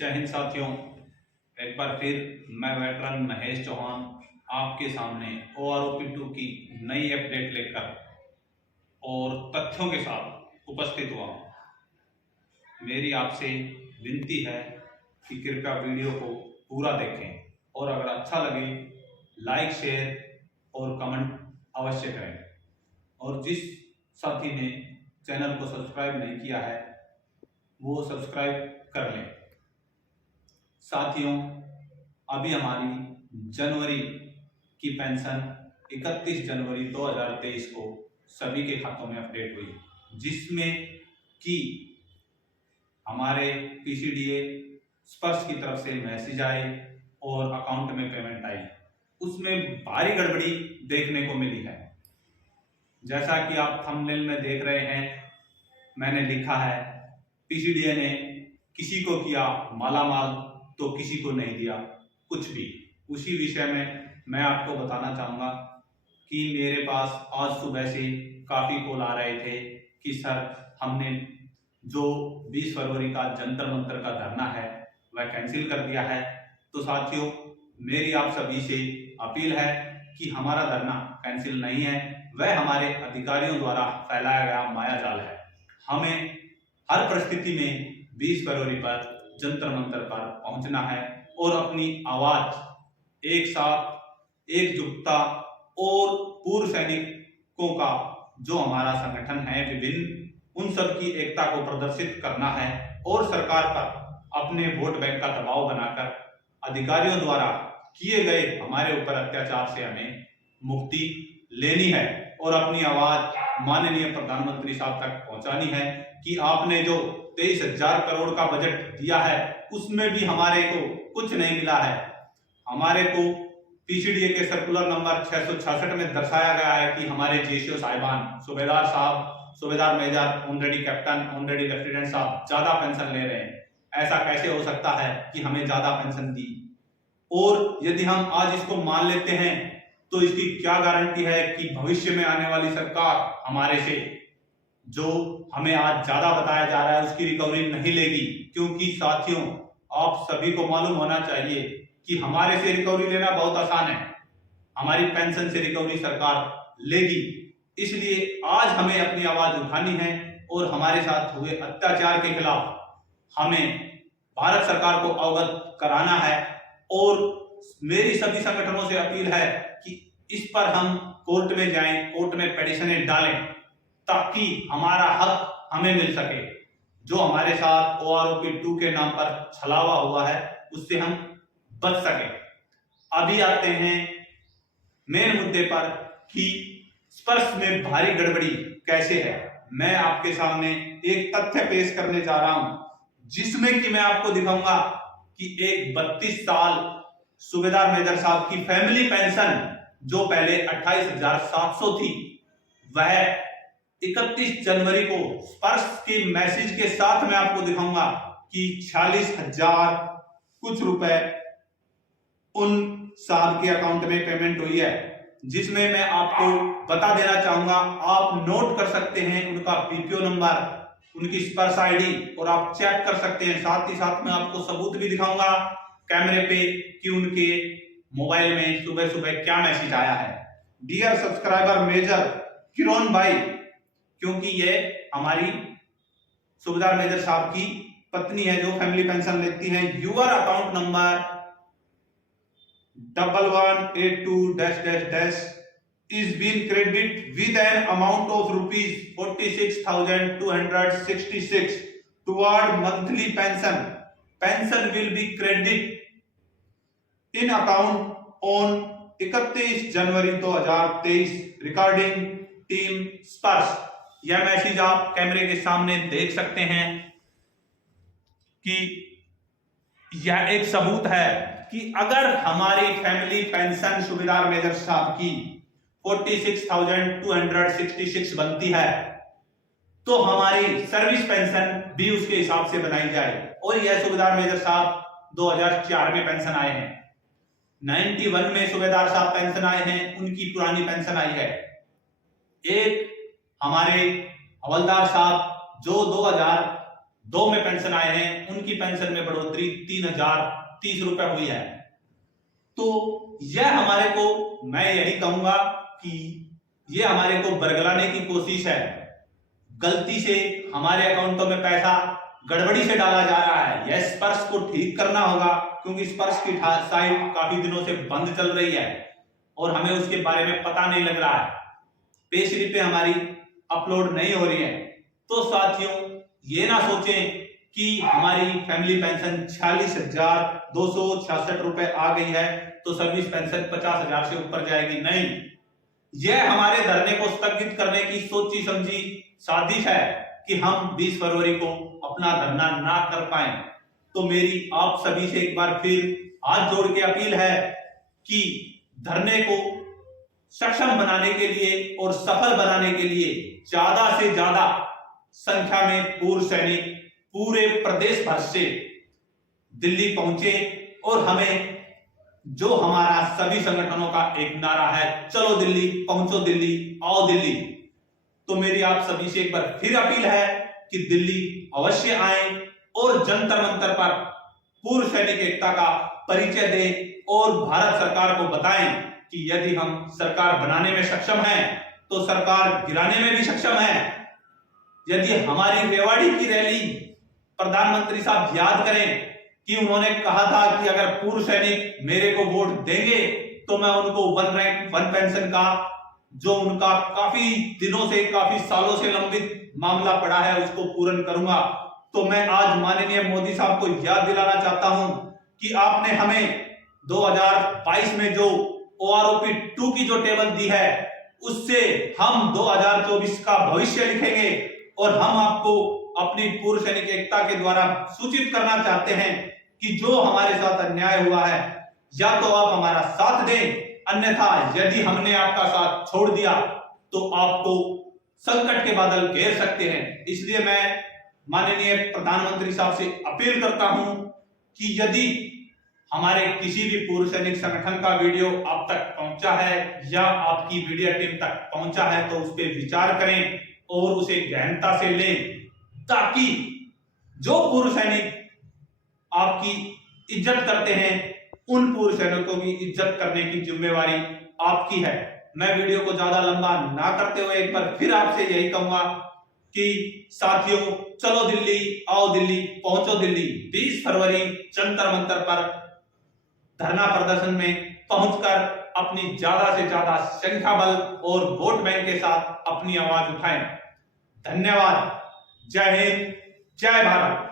जय हिंद साथियों। एक बार फिर मैं वेटरन महेश चौहान आपके सामने OROP2 की नई अपडेट लेकर और तथ्यों के साथ उपस्थित हुआ हूँ। मेरी आपसे विनती है कि कृपया वीडियो को पूरा देखें और अगर अच्छा लगे लाइक शेयर और कमेंट अवश्य करें। और जिस साथी ने चैनल को सब्सक्राइब नहीं किया है वो सब्सक्राइब कर लें। साथियों, अभी हमारी जनवरी की पेंशन 31 जनवरी 2023 को सभी के खातों में अपडेट हुई, जिसमें कि हमारे PCDA स्पर्श की तरफ से मैसेज आए और अकाउंट में पेमेंट आई। उसमें भारी गड़बड़ी देखने को मिली है। जैसा कि आप थंबनेल में देख रहे हैं, मैंने लिखा है PCDA ने किसी को किया मालामाल तो किसी को नहीं दिया कुछ भी। उसी विषय में मैं आपको बताना चाहूँगा कि मेरे पास आज सुबह से काफ़ी कॉल आ रहे थे कि सर हमने जो 20 फरवरी का जंतर मंतर का धरना है वह कैंसिल कर दिया है। तो साथियों, मेरी आप सभी से अपील है कि हमारा धरना कैंसिल नहीं है, वह हमारे अधिकारियों द्वारा फैलाया गया मायाजाल है। हमें हर परिस्थिति में 20 फरवरी पर जंतर मंतर पर पहुंचना है और अपनी आवाज एक साथ एकजुटता और पूर्व सैनिकों का जो हमारा संगठन है विभिन्न, उन सब की एकता को प्रदर्शित करना है और सरकार पर अपने वोट बैंक का दबाव बनाकर अधिकारियों द्वारा किए गए हमारे ऊपर अत्याचार से हमें मुक्ति लेनी है और अपनी आवाज माननीय प्रधानमंत्री साहब तक पहुंचानी है कि आपने जो 23,000 करोड़ का बजट दिया है उसमें भी हमारे को कुछ नहीं मिला है। हमारे को PCDA के सर्कुलर नंबर 666 में दर्शाया गया है कि हमारे GSO साहिबान, सूबेदार साहब, subedar major, honorary captain, honorary lieutenant साहब ज्यादा पेंशन ले रहे हैं। ऐसा कैसे हो सकता है कि हमें ज्यादा पेंशन दी? और यदि हम आज इसको मान लेते हैं तो इसकी क्या गारंटी है कि भविष्य में आने वाली सरकार हमारे से जो हमें आज ज्यादा बताया जा रहा है उसकी रिकवरी नहीं लेगी? क्योंकि साथियों, आप सभी को मालूम होना चाहिए कि हमारे से रिकवरी लेना बहुत आसान है, हमारी पेंशन से रिकवरी सरकार लेगी। इसलिए आज हमें अपनी आवाज उठानी है और हमारे साथ हुए अत्याचार के खिलाफ हमें भारत सरकार को अवगत कराना है। और मेरी सभी संगठनों से अपील है कि इस पर हम कोर्ट में जाएं, कोर्ट में पिटीशन डालें ताकि हमारा हक हमें मिल सके। जो हमारे साथ OROP2 के नाम पर छलावा हुआ है उससे हम बच सके। अभी आते हैं मेन मुद्दे पर कि स्पर्श में भारी गड़बड़ी कैसे है। मैं आपके सामने एक तथ्य पेश करने जा रहा हूं जिसमें कि मैं आपको दिखाऊंगा कि एक 32 साल सूबेदार मेजर साहब की फैमिली पेंशन जो पहले 28,700 थी, वह 31 जनवरी को स्पर्श के मैसेज के साथ मैं आपको दिखाऊंगा कि 46,000 कुछ रुपए उन साहब के अकाउंट में पेमेंट हुई है। जिसमें मैं आपको बता देना चाहूंगा, आप नोट कर सकते हैं उनका PPO नंबर, उनकी स्पर्श ID और आप चेक कर सकते हैं। साथ ही साथ मैं आपको सबूत भी दिखाऊंगा कैमरे पे कि उनके मोबाइल में सुबह सुबह क्या मैसेज आया है। डियर सब्सक्राइबर मेजर किरण भाई, क्योंकि ये हमारी सूबेदार मेजर साहब की पत्नी है जो फैमिली पेंशन लेती है। Your account number 1182 is been credited with an amount of rupees 46,266 toward monthly pension. Pension will be credited in account on 31 January 2023 recording team स्पर्श। यह मैसेज आप कैमरे के सामने देख सकते हैं कि यह एक सबूत है कि अगर हमारी फैमिली पेंशन सूबेदार मेजर साहब की 46,266 बनती है तो हमारी सर्विस पेंशन भी उसके हिसाब से बनाई जाए। और यह सूबेदार मेजर साहब 2004 में पेंशन आए हैं, 91 में सूबेदार साहब पेंशन आए हैं, उनकी पुरानी पेंशन आई है। एक हमारे हवलदार साहब जो 2 में पेंशन आए हैं उनकी पेंशन में बढ़ोतरी 3030 रुपए हुई है। तो यह हमारे को, मैं यही कहूंगा कि यह हमारे को बरगलाने की कोशिश है। गलती से हमारे अकाउंटों में पैसा गड़बड़ी से डाला जा रहा है। यह स्पर्श को ठीक करना होगा, क्योंकि स्पर्श की साइट काफी दिनों से बंद चल रही है और हमें उसके बारे में पता नहीं लग रहा है। पे स्लिपें हमारी अपलोड नहीं हो रही है। तो साथियों, ये ना सोचें कि हमारी फैमिली पेंशन 46,266 रुपए आ गई है तो सर्विस पेंशन 50,000 से ऊपर जाएगी। नहीं, यह हमारे धरने को स्थगित करने की सोची समझी साजिश है कि हम 20 फरवरी को अपना धरना ना कर पाए। तो मेरी आप सभी से एक बार फिर हाथ जोड़ के अपील है कि धरने को सक्षम बनाने के लिए और सफल बनाने के लिए ज्यादा से ज्यादा संख्या में पूर्व सैनिक पूरे प्रदेश भर से दिल्ली पहुंचे और हमें जो हमारा सभी संगठनों का एक नारा है, चलो दिल्ली, पहुंचो दिल्ली, आओ दिल्ली। तो मेरी आप सभी से एक बार फिर अपील है कि दिल्ली अवश्य आए और जंतर मंतर पर पूर्व सैनिक एकता का परिचय दें और भारत सरकार को बताएं कि यदि हम सरकार बनाने में सक्षम हैं तो सरकार गिराने में भी सक्षम है। यदि हमारी रेवाड़ी की रैली प्रधानमंत्री साहब याद करें कि उन्होंने कहा था कि अगर पूर्व सैनिक मेरे को वोट देंगे तो मैं उनको 1 रैंक 1 पेंशन का, जो उनका काफी दिनों से, काफी सालों से लंबित मामला पड़ा है, उसको पूर्ण करूंगा। तो मैं आज माननीय मोदी साहब को याद दिलाना चाहता हूं कि आपने हमें 2022 में जो OROP 2 की जो टेबल दी है उससे हम 2024 का भविष्य लिखेंगे और हम आपको अपनी पूर्व सैनिक एकता के द्वारा सूचित करना चाहते हैं कि जो हमारे साथ अन्याय हुआ है या तो आप हमारा साथ दें, अन्यथा यदि हमने आपका साथ छोड़ दिया तो आपको संकट के बादल घेर सकते हैं। इसलिए मैं माननीय प्रधानमंत्री साहब से अपील करता हूं कि यदि हमारे किसी भी पूर्व सैनिक संगठन का वीडियो आप तक पहुंचा है या आपकी मीडिया टीम तक पहुंचा है तो उस पर विचार करें और उसे गहनता से लें, ताकि जो पूर्व सैनिक आपकी इज्जत करते हैं उन पूर्व सैनिकों की इज्जत करने की जिम्मेवारी आपकी है। मैं वीडियो को ज्यादा लंबा ना करते हुए एक बार फिर आपसे यही कहूंगा कि साथियों, चलो दिल्ली, आओ दिल्ली, पहुंचो दिल्ली। 20 फरवरी जंतर मंतर पर धरना प्रदर्शन में पहुंचकर अपनी ज्यादा से ज्यादा संख्या बल और वोट बैंक के साथ अपनी आवाज उठाएं। धन्यवाद। जय हिंद, जय भारत।